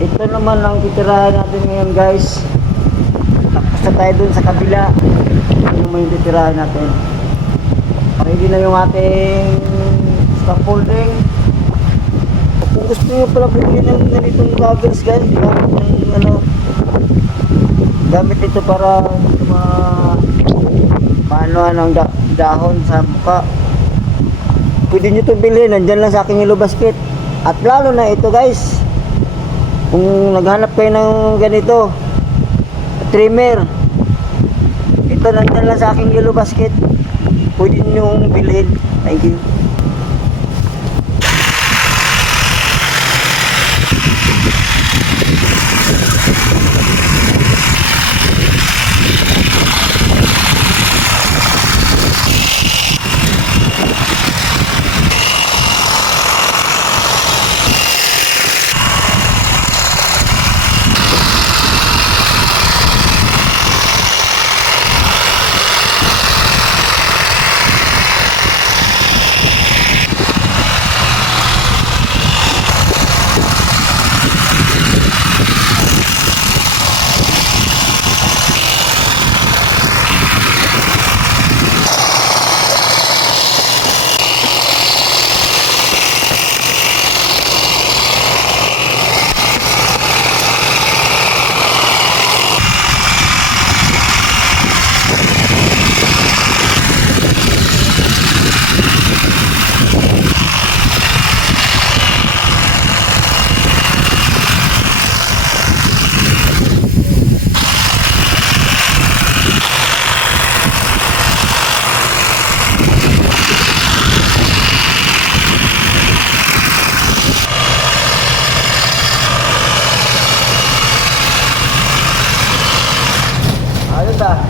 Ito naman ang titirahan natin ngayon guys. Tapos na tayo dun sa kabila. Ito naman yung titirahan natin. Ready na yung ating scaffolding. Kung gusto nyo pala bumili ng ganitong goggles guys, gamit ito para maano ng dahon sa mukha. Pwede nyo ito bilhin, nandyan lang sa aking yellow basket. At lalo na ito guys, kung naghanap kayo ng ganito trimmer, ito nandyan lang sa aking yellow basket, pwede nyo bilhin. Thank you.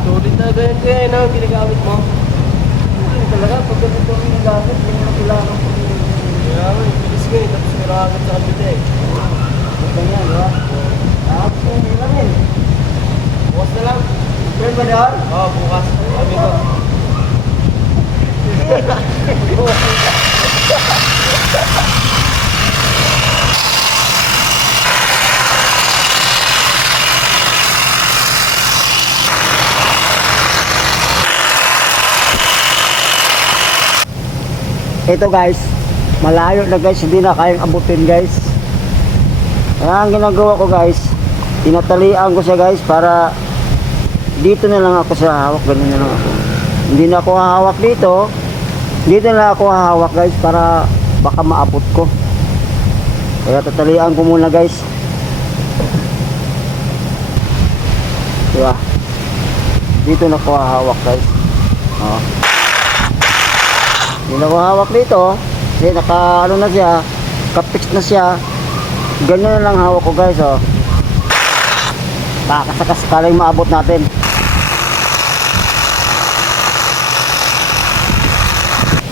Sulit na ganyan kaya yun ang ginagamit mo. Hindi talaga, pag ganito ang ginagamit, hindi mo kailangan po. Kaya nga, bilis nga eh, tapos may ragat sa kabila eh. Ganyan, di ba? Tapos yung lang eh. Bukas na lang. Pwede ba doon? Oo, bukas. Kami to. Ito guys, malayo na guys, hindi na kayang abutin guys. Kaya ang ginagawa ko guys, tinatalian ko siya guys para dito na lang ako sa hawak, ganun na lang ako. Hindi na ako hahawak dito, dito na lang ako hahawak guys para baka maabot ko. Kaya tatalian ko muna guys. Diba? Dito na ako hahawak guys. Oh. Hindi na ako hawak dito kasi naka ano na siya, kapix na siya. Ganyan na lang hawak ko guys, oh. Baka sakaling maabot natin.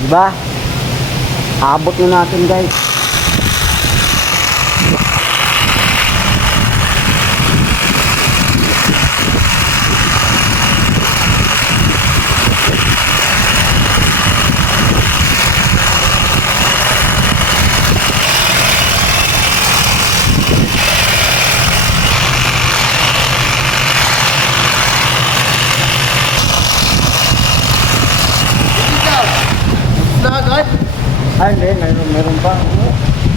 Diba? Abot na natin guys. Na agad? Ay, hindi, meron pa.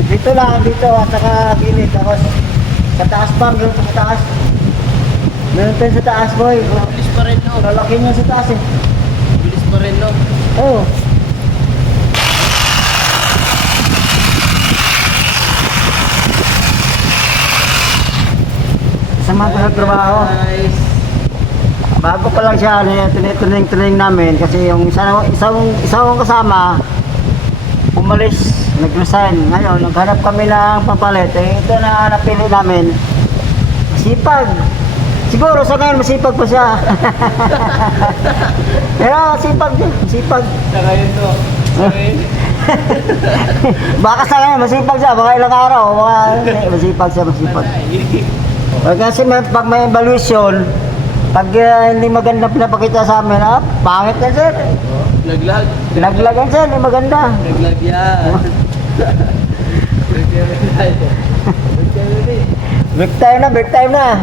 Dito lang, dito, at saka gilid. Tapos, sa taas pa, meron pa sa taas. Meron pa yun sa taas, boy. Bilis pa rin no. Lalaki niya sa taas eh. Bilis pa rin no. Oo. Sama pa sa trabaho. Guys. Bago pa lang siya, tinituning namin kasi yung isang kasama umalis, nag-resign. Ngayon, naghanap kami ng papalit. Eh, ito na napili namin. Masipag. Siguro sa ngayon masipag pa siya. Pero masipag din, masipag. Saka yun to. Sorry. Baka sa ngayon masipag siya, baka ilang araw, baka masipag siya, masipag. Kasi pag may evaluation, pag hindi maganda pinapakita sa amin, pangit na sir. Naglag. Naglag yan sir, hindi maganda. Naglag yan. Break time na, break time na.